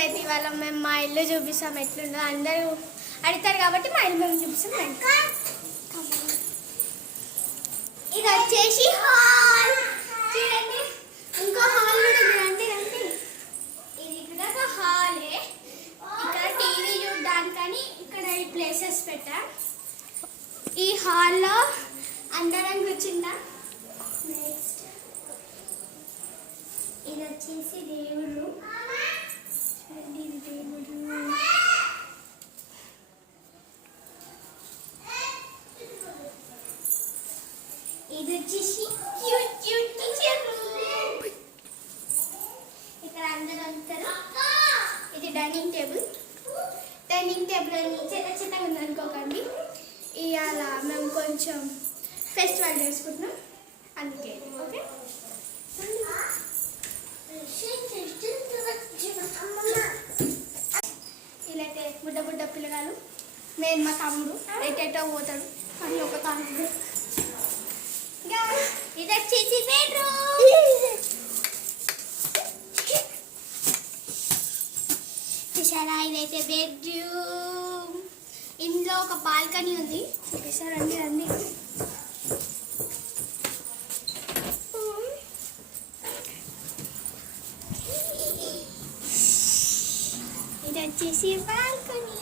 మేమైతే ఇవాళ మేము మా ఇల్లు చూపిస్తాం ఎట్లుందో అందరూ అడుగుతారు కాబట్టి మా ఇల్లు మేము చూపిస్తాం. ఇది వచ్చేసి హాల్ చూడండి. ఇంకో హాల్ కూడా రండి రండి. ఇది కూడా ఒక హాలే. ఇక్కడ టీవీ చూడడానికని ఇక్కడ ఈ ప్లేసెస్ పెట్టా. ఈ హాల్లో అందరం కూర్చుంటాం. నెక్స్ట్ ఇది వచ్చేసి దేవుడు. చూడండి ఇది దేవుడు. ఇది వచ్చేసి క్యూట్ క్యూట్ టీచర్ రూమ్. ఇక్కడ అందరూ ఉంటారు. ఇది డైనింగ్ టేబుల్. డైనింగ్ టేబుల్ అని చిన్న చిన్నగా ఉందనుకోకండి. ఇవాళ మేము కొంచెం ఫెస్టివల్ చేసుకుంటున్నాం అందుకే. ఓకే వీళ్ళైతే బుడ్డ బుడ్డ పిల్లగాలు. నేను మా తమ్ముడు ఎటెటో పోతాడు అని ఒక తమ్ముడు. ఇది వచ్చేసి బెడ్రూమ్. చూసారా ఇదైతే బెడ్రూమ్. ఇందులో ఒక బాల్కనీ ఉంది. చూపిస్తారండి రండి. ఇది వచ్చేసి బాల్కనీ.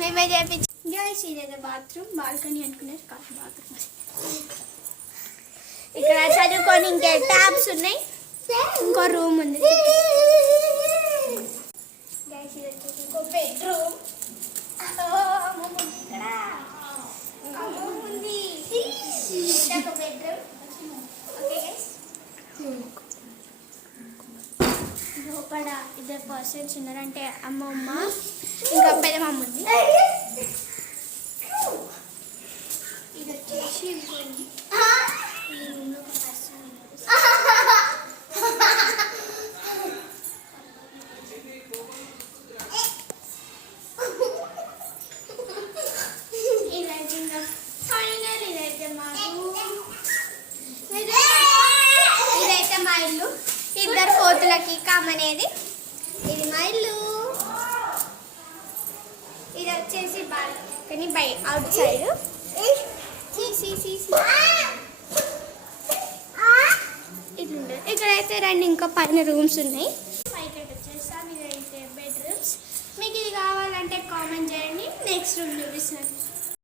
మేమే చేపించి గైస్ ఇదైతే బాత్రూమ్. బాల్కనీ అనుకున్నారు కాదు బాత్రూమ్. ఇక్కడ చదువుకొని ఇంకే ట్యాబ్స్ ఉన్నాయి. ఇంకో రూమ్ ఉంది. గైస్ ఇది వచ్చేసి ఇంకో బెడ్రూమ్. ఇక్కడ ఉంది ఒక బెడ్రూమ్. ఓకే గైస్ లోపల ఇద్దరు పర్సన్స్ ఉన్నారంటే అమ్మమ్మ ఇంకా పెద్దమ్మ ఉంది. ఇది వచ్చేసి ఇంకోండి ఒక పర్సన్. ఇదైతే ఇంకా ఫైనల్. ఇదైతే మాకు ఇదైతే మా ఇల్లు. ఇద్దరు కోతులకి కామనేది. ఇది మా ఇల్లు. ఇది వచ్చేసి బాల్కనీ బై అవుట్ సైడ్. ఇది ఉండదు. ఇక్కడైతే రెండు ఇంకా పైన రూమ్స్ ఉన్నాయి. పైకి వచ్చేస్తాం. ఇదైతే బెడ్రూమ్స్. మీకు ఇది కావాలంటే కామెంట్ చేయండి. నెక్స్ట్ రూమ్ చూపిస్తాను.